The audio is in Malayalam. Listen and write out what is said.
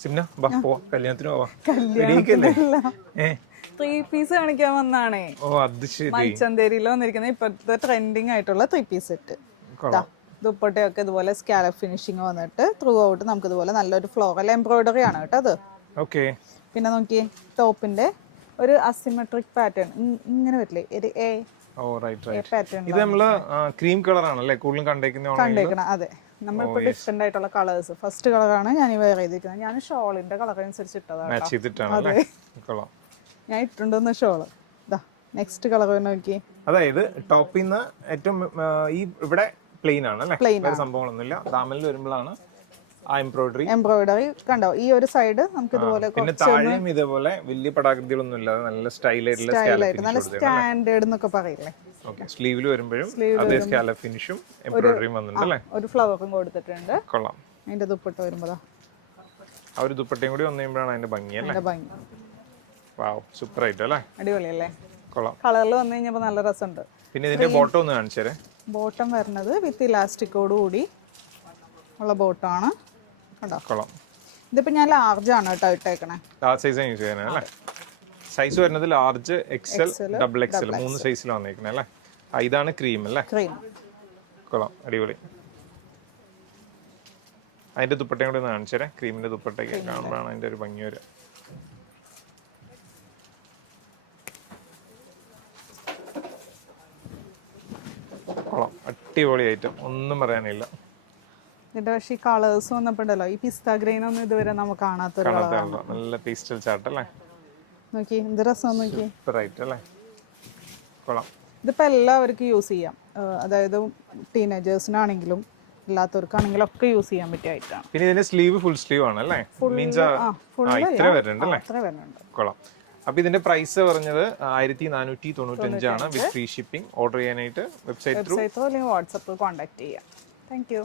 സിംന ബാ പോ കല്യാണത്തിന് പോവാ. ത്രീ പീസ് കാണിക്കാൻ വന്നാണേ. ഓ അത് ശരി. മൽച്ചന്തേരിയിൽ വന്നിരിക്കുന്ന ഇപ്പോഴത്തെ ട്രെൻഡിങ് ആയിട്ടുള്ള 3-piece സെറ്റ്. ദുപ്പട്ടയൊക്കെ ഇതുപോലെ സ്കാലപ്പ് ഫിനിഷിങ് വന്നിട്ട് ത്രൂ ഔട്ട് നമുക്ക് ഇതുപോലെ നല്ലൊരു ഫ്ലോറൽ എംബ്രോയിഡറി ആണ് കേട്ടോ അത്. ഓക്കെ. പിന്നെ നോക്കിയേ ടോപ്പിന്റെ ഒരു അസിമെട്രിക് പാറ്റേൺ ഇങ്ങനെ വരില്ലേ ഒരു എ പാറ്റേൺ ഇത് നമ്മള് ക്രീം കളർ ആണല്ലേ കൂടുതലും കണ്ടേക്കണം. അതെ, നമ്മളിപ്പോ ഡിഫറെന്റ് ആയിട്ടുള്ള കളേഴ്സ്. ഫസ്റ്റ് കളറാണ് ഞാൻ വെയർ ചെയ്തിരിക്കുന്നത്. ഞാൻ ഷോളിന്റെ കളർ അനുസരിച്ച് ഇട്ടതാണ്. ഞാൻ ഇട്ടുണ്ടെന്ന് ഷോള്. നെക്സ്റ്റ് കളർ നോക്കി. അതായത് ടോപ്പിൽ നിന്ന് ഏറ്റവും ഈ ഇവിടെ പ്ലെയിൻ ആണ് അല്ലേ, വേറെ സംഭവങ്ങളൊന്നുമില്ല. ദാമനിൽ വരുമ്പോഴാണ് ആ എംബ്രോയിഡറി കണ്ടോ. ഈ ഒരു സൈഡ് നമുക്ക് ഇതുപോലെ പിന്നെ താഴെയും ഇതേപോലെ വലിയ പടാകൃതികളൊന്നും ഇല്ലാതെ നല്ല സ്റ്റൈലായിട്ടുള്ള നല്ല സ്റ്റാൻഡേർഡ് എന്നൊക്കെ പറയില്ലേ. സ്ലീവിൽ വരുമ്പോഴും അതേ സ്കാലപ്പ് ഫിനിഷും എംബ്രോയിഡറിയും വന്നിട്ടുണ്ട് അല്ലേ. ഒരു ഫ്ലവറും കൊടുത്തിട്ടുണ്ട്. കൊള്ളാം. അതിന്റെ ദുപ്പട്ട വരുമ്പോഴാ ആ ഒരു ദുപ്പട്ടയും കൂടി വന്നു കഴിയുമ്പോഴാണ് അതിന്റെ ഭംഗി അല്ലേ. വാവ്, സൂപ്പർ ആയിട്ട് അല്ലേ. അടിപൊളിയല്ലേ. കൊള്ളാം. കളറിൽ വന്നു കഴിഞ്ഞപ്പോ നല്ല രസമുണ്ട്. പിന്നെ ഇതിന്റെ ബോട്ടം ഒന്ന് കാണിച്ചേ. ബോട്ടം വരുന്നത് വിത്ത് ഇലാസ്റ്റിക്കോട് കൂടി ഉള്ള ബോട്ടാണ്. കൊള്ളാം. ഇതിപ്പോ ഞാൻ ലാർജ് ആണ് കേട്ടോ ഇട്ടേക്കണേ. ലാർജ് സൈസ് യൂസ് ചെയ്യാനല്ലേ. സൈസ് വരുന്നത് ലാർജ്, എക്സൽ, ഡബിൾ എക്സൽ 3 സൈസിൽ വന്നേക്കണേ അല്ലേ. ഇതാണ് ക്രീം അല്ലേ. കൊള്ളാം, അടിപൊളി. അതിന്റെ ദുപ്പട്ടയും കൂടി ഒന്ന് കാണിച്ചേ. ക്രീമിന്റെ ദുപ്പട്ടയൊക്കെ കാണുമ്പോഴാണ് അതിന്റെ ഒരു ഭംഗി വരിക. കൊള്ളാം, അടിപൊളി ഐറ്റം, ഒന്നും പറയാനില്ല. ഇതിന്റെ പക്ഷേ ഈ കളേഴ്സ് വന്നപ്പോണ്ടല്ലോ, ഈ പിസ്ത ഗ്രീൻ ഒന്നും ഇതുവരെ നമുക്ക് കാണാത്തൊരു കളറാണ്. നല്ല പേസ്റ്റൽ ചാർട്ട് അല്ലേ. നോക്കി എന്ത് രസം നോക്കി. അല്ലേ. കൊള്ളാം. ഇതിപ്പോ എല്ലാവർക്കും യൂസ് ചെയ്യാം. അതായത് ടീനേജേഴ്സിനാണെങ്കിലും അല്ലാത്തവർക്കാണെങ്കിലും ഒക്കെ യൂസ് ചെയ്യാൻ പറ്റിയ ഐറ്റാണ്. പിന്നെ ഇതിന്റെ സ്ലീവ് ഫുൾ സ്ലീവ് ആണ് അല്ലേ. ഇത്ര വരുന്നുണ്ട്. കൊള്ളാം. അപ്പൊ ഇതിന്റെ പ്രൈസ് പറഞ്ഞത് 1495 ആണ് വിത്ത് ഫ്രീ ഷിപ്പിംഗ്. ഓർഡർ ചെയ്യാനായിട്ട് വെബ്സൈറ്റ് ത്രൂ അല്ലെങ്കിൽ വാട്സാപ്പിൽ കോൺടാക്ട് ചെയ്യാം. Thank you.